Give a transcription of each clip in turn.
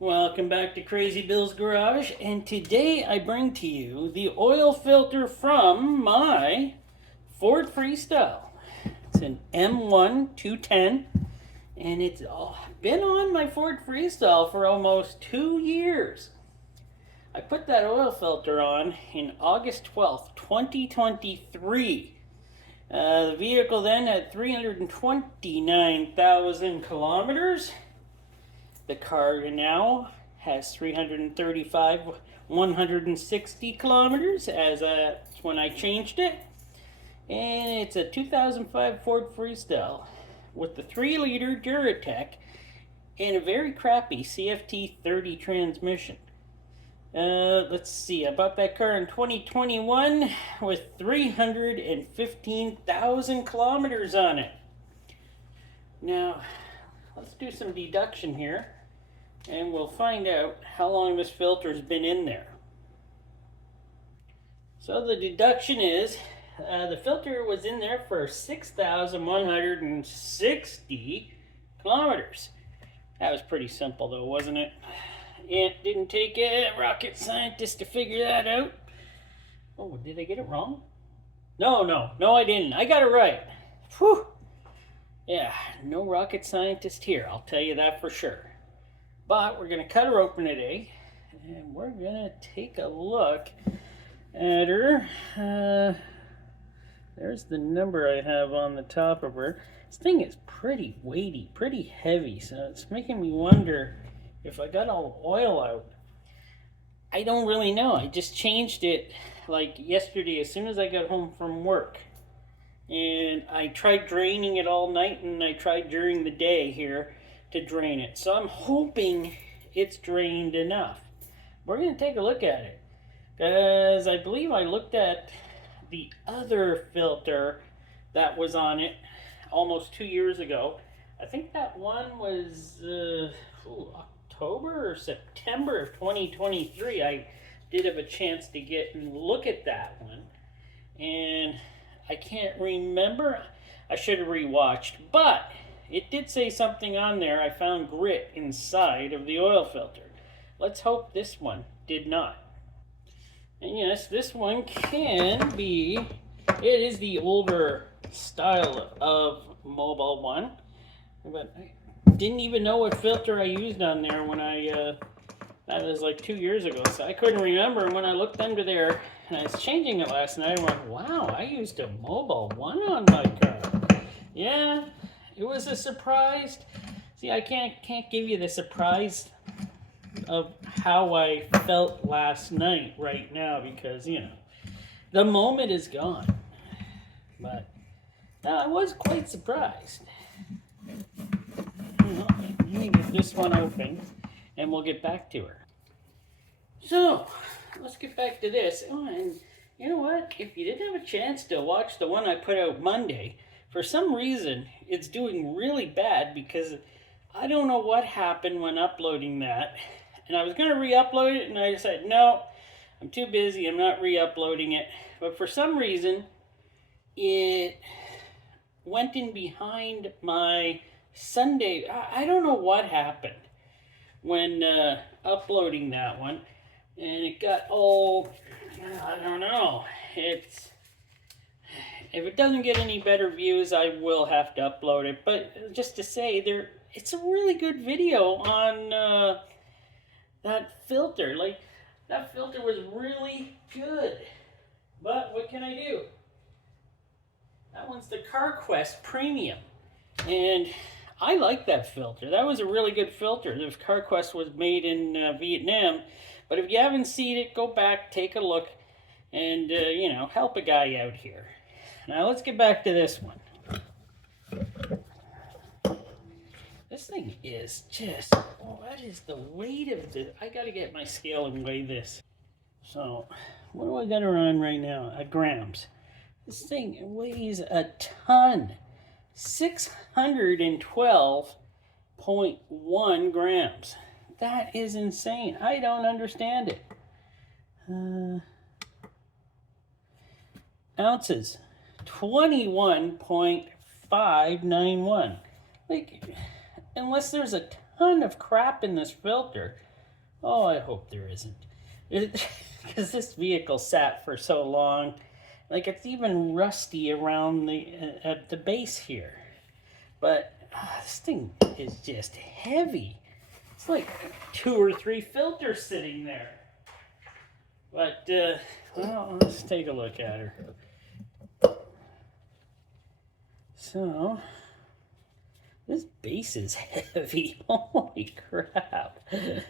Welcome back to Crazy Bill's Garage, and today I bring to you the oil filter from my Ford Freestyle. It's an M1 210, and it's been on my Ford Freestyle for almost 2 years. I put that oil filter on in August 12th, 2023. The vehicle then had 329,000 kilometers. The car now has 335, 160 kilometers as when I changed it. And it's a 2005 Ford Freestyle with the 3-liter Duratec and a very crappy CFT 30 transmission. Let's see, I bought that car in 2021 with 315,000 kilometers on it. Now, let's do some deduction here, and we'll find out how long this filter's been in there. So the deduction is, the filter was in there for 6,160 kilometers. That was pretty simple though, wasn't it? It didn't take a rocket scientist to figure that out. Oh, did I get it wrong? No, I didn't. I got it right. Whew. Yeah, no rocket scientist here, I'll tell you that for sure. But we're going to cut her open today, and we're going to take a look at her. There's the number I have on the top of her. This thing is pretty weighty, pretty heavy, so it's making me wonder if I got all the oil out. I don't really know. I just changed it like yesterday as soon as I got home from work. And I tried draining it all night, and I tried during the day here to drain it. So I'm hoping it's drained enough. We're going to take a look at it, because I believe I looked at the other filter that was on it almost 2 years ago. I think that one was October or September of 2023. I did have a chance to get and look at that one, and I can't remember. I should have rewatched, but it did say something on there. I found grit inside of the oil filter. Let's hope this one did not. And yes, this one can be, it is the older style of Mobile One, but I didn't even know what filter I used on there when that was like 2 years ago, so I couldn't remember. When I looked under there and I was changing it last night, I went, wow, I used a Mobile One on my car. Yeah, it was a surprise. See, I can't give you the surprise of how I felt last night right now, because, the moment is gone. But I was quite surprised. Let me get this one open, and we'll get back to her. So, let's get back to this. Oh, and you know what? If you didn't have a chance to watch the one I put out Monday, for some reason, it's doing really bad, because I don't know what happened when uploading that. And I was going to re-upload it, and I decided, no, I'm too busy. I'm not re-uploading it. But for some reason, it went in behind my Sunday. I don't know what happened when uploading that one. And it got all, I don't know. If it doesn't get any better views, I will have to upload it. But just to say, it's a really good video on that filter. Like, that filter was really good. But what can I do? That one's the CarQuest Premium. And I like that filter. That was a really good filter. The CarQuest was made in Vietnam. But if you haven't seen it, go back, take a look, and, help a guy out here. Now, let's get back to this one. This thing is just, what is the weight of this? I got to get my scale and weigh this. So, what do I got her on right now? Grams. This thing weighs a ton. 612.1 grams. That is insane. I don't understand it. Ounces. 21.591. Like, unless there's a ton of crap in this filter. Oh, I hope there isn't. Because this vehicle sat for so long. Like, it's even rusty around the base here. But this thing is just heavy. It's like 2 or 3 filters sitting there. But, well, let's take a look at her. So, this base is heavy. Holy crap. This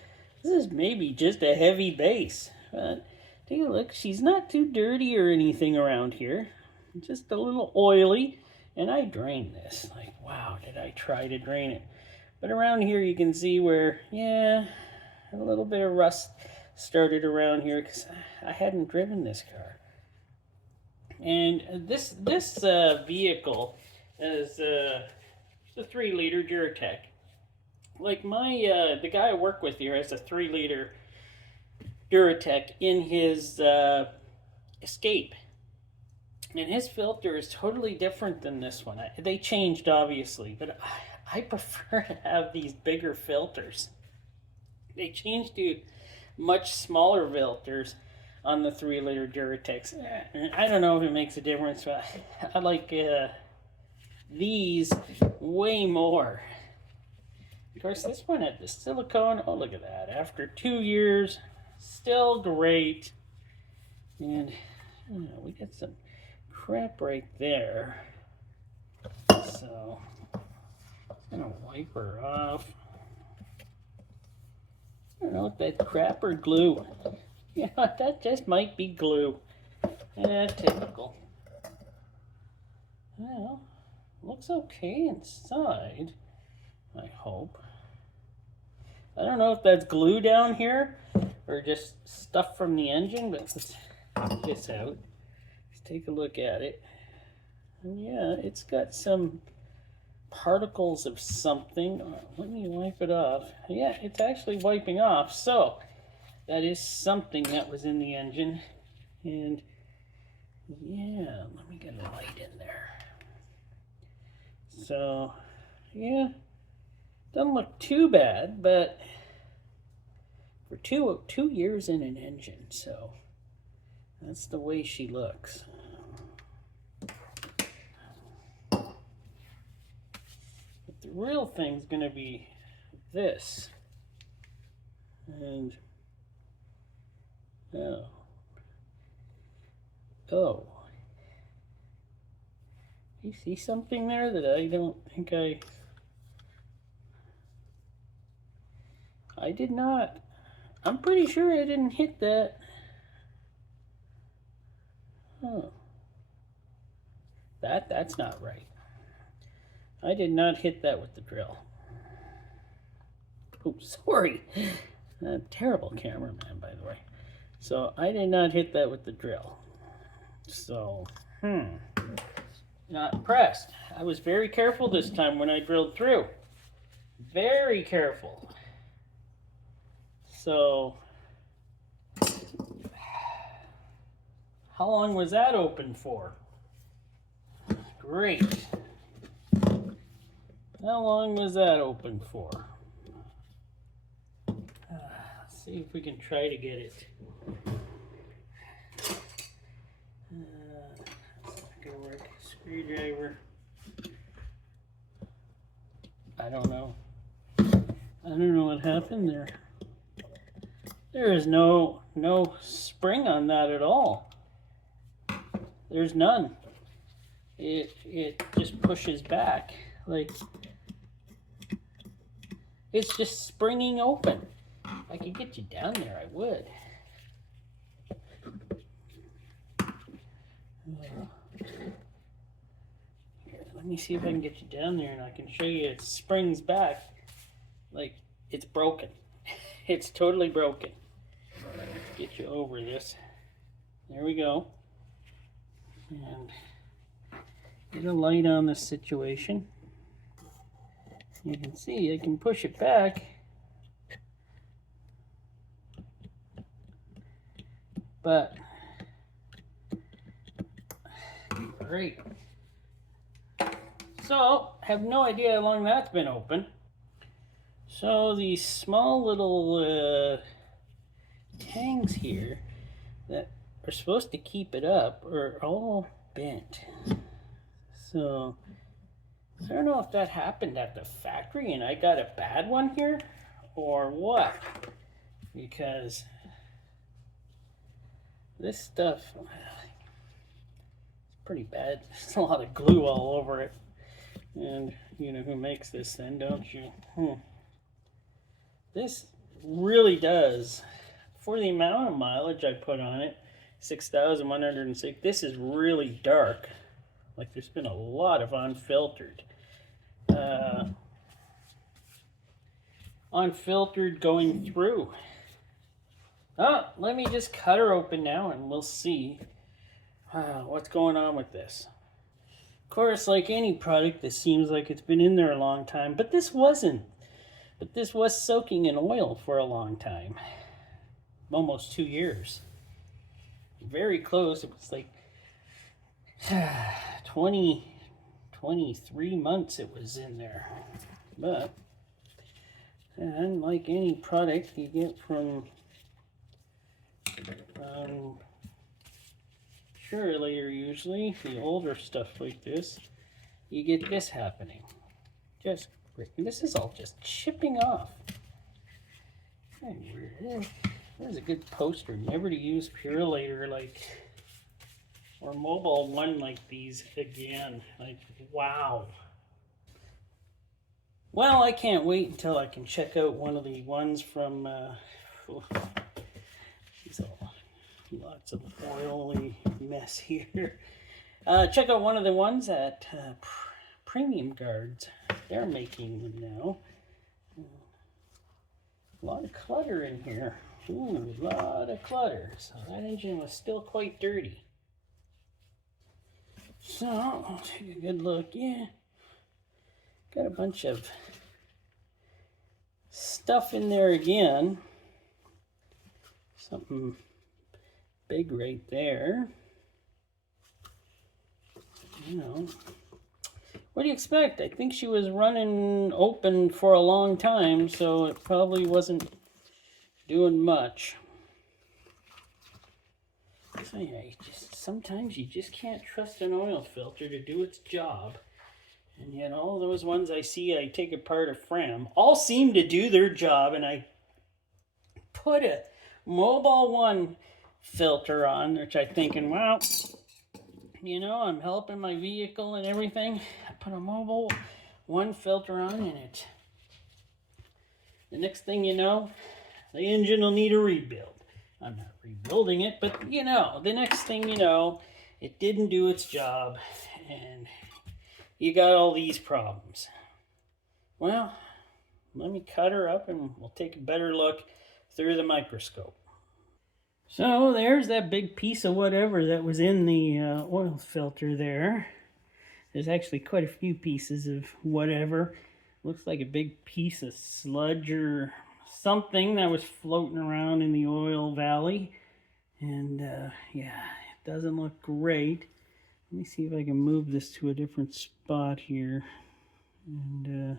is maybe just a heavy base. But take a look. She's not too dirty or anything around here. Just a little oily. And I drained this. Like, wow, did I try to drain it? But around here you can see where, yeah, a little bit of rust started around here because I hadn't driven this car. And this vehicle is a 3-liter Duratec. Like the guy I work with here has a 3-liter Duratec in his Escape. And his filter is totally different than this one. They changed, obviously, but I prefer to have these bigger filters. They changed to much smaller filters on the 3-liter Duratex. I don't know if it makes a difference, but I like these way more. Of course, this one had the silicone. Oh, look at that. After 2 years, still great. And we got some crap right there. So, I'm going to wipe her off. I don't know if that's crap or glue. Yeah, that just might be glue. Typical. Well, looks okay inside, I hope. I don't know if that's glue down here or just stuff from the engine, but let's get this out. Let's take a look at it. And yeah, it's got some particles of something. Let me wipe it off. Yeah, it's actually wiping off. So that is something that was in the engine. And yeah, let me get a light in there. So yeah, doesn't look too bad, but for two years in an engine, so that's the way she looks. But the real thing's gonna be this. And oh, you see something there that I don't think I did not. I'm pretty sure I didn't hit that. Oh. That's not right. I did not hit that with the drill. Oh, sorry. Terrible cameraman, by the way. So I did not hit that with the drill. So, not impressed. I was very careful this time when I drilled through. Very careful. So, how long was that open for? Great. How long was that open for? Let's see if we can try to get it. It's not gonna work. Screwdriver. I don't know. I don't know what happened there. There is no spring on that at all. There's none. It just pushes back. Like, it's just springing open. If I could get you down there, I would. Here, let me see if I can get you down there and I can show you it springs back. Like, it's broken. It's totally broken. Let's get you over this. There we go. And get a light on this situation. You can see I can push it back. But great. So, I have no idea how long that's been open. So these small little tangs here that are supposed to keep it up are all bent. So I don't know if that happened at the factory and I got a bad one here or what, because this stuff is pretty bad. There's a lot of glue all over it. And you know who makes this then, don't you? This really does, for the amount of mileage I put on it, 6,106, this is really dark. Like there's been a lot of unfiltered. Unfiltered going through. Oh, let me just cut her open now and we'll see what's going on with this. Of course, like any product, this seems like it's been in there a long time, but this wasn't. But this was soaking in oil for a long time. Almost 2 years. Very close. It was like 23 months it was in there. But, and like any product you get from Surelator, usually the older stuff like this, you get this happening. Just this is all just chipping off. There's a good poster. Never to use Purelator or Mobile One like these again. Like, wow. Well, I can't wait until I can check out one of the ones from lots of oily mess here. Check out one of the ones at Premium Guards. They're making them now. A lot of clutter in here. Ooh, a lot of clutter. So that engine was still quite dirty. So I'll take a good look. Yeah, got a bunch of stuff in there again. Something big right there. You know, what do you expect? I think she was running open for a long time, so it probably wasn't doing much. So yeah, sometimes you just can't trust an oil filter to do its job. And yet all those ones I see I take apart or Fram all seem to do their job, and I put a Mobile One filter on, which I'm thinking, well, you know, I'm helping my vehicle and everything. I put a Mobile One filter on in it. The next thing you know, the engine will need a rebuild. I'm not rebuilding it, but you know, the next thing you know, it didn't do its job and you got all these problems. Well, let me cut her up and we'll take a better look through the microscope. So there's that big piece of whatever that was in the oil filter there. There's actually quite a few pieces of whatever. Looks like a big piece of sludge or something that was floating around in the oil valley. And yeah, it doesn't look great. Let me see if I can move this to a different spot here. And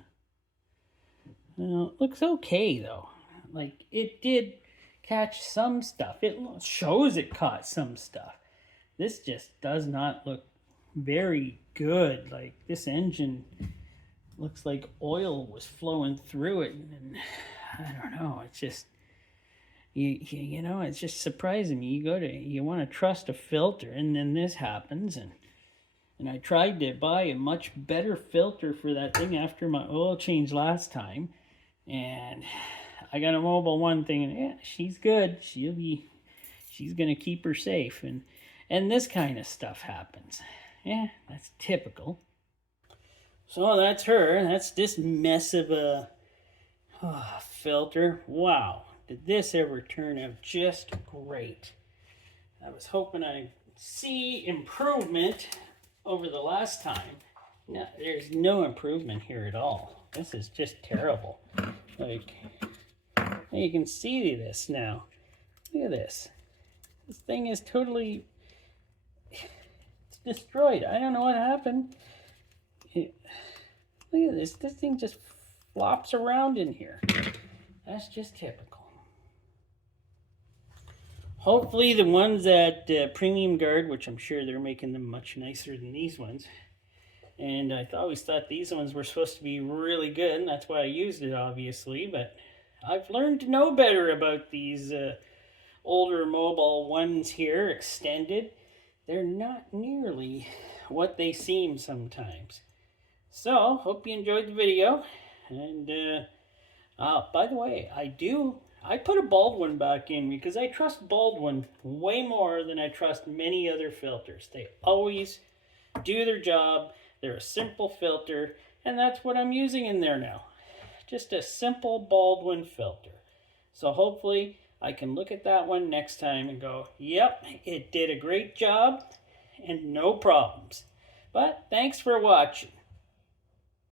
well, it looks okay though. Like it did catch some stuff. It shows it caught some stuff. This just does not look very good. Like this engine looks like oil was flowing through it, and I don't know. It's just you know, it's just surprising me. You want to trust a filter, and then this happens, and I tried to buy a much better filter for that thing after my oil change last time, and I got a Mobile One thinking, yeah, she's good. She's gonna keep her safe, and this kind of stuff happens. Yeah, that's typical. So that's her. That's this mess of a filter. Wow, did this ever turn out just great? I was hoping I'd see improvement over the last time. No, there's no improvement here at all. This is just terrible. Like, you can see this now. Look at this. This thing is totally it's destroyed. I don't know what happened. Look at this. This thing just flops around in here. That's just typical. Hopefully the ones at Premium Guard, which I'm sure they're making them much nicer than these ones. And I always thought these ones were supposed to be really good, and that's why I used it, obviously. But I've learned to know better about these older mobile ones here, extended. They're not nearly what they seem sometimes. So, hope you enjoyed the video. And, by the way, I put a Baldwin back in because I trust Baldwin way more than I trust many other filters. They always do their job. They're a simple filter, and that's what I'm using in there now. Just a simple Baldwin filter. So hopefully I can look at that one next time and go, yep, it did a great job and no problems. But thanks for watching.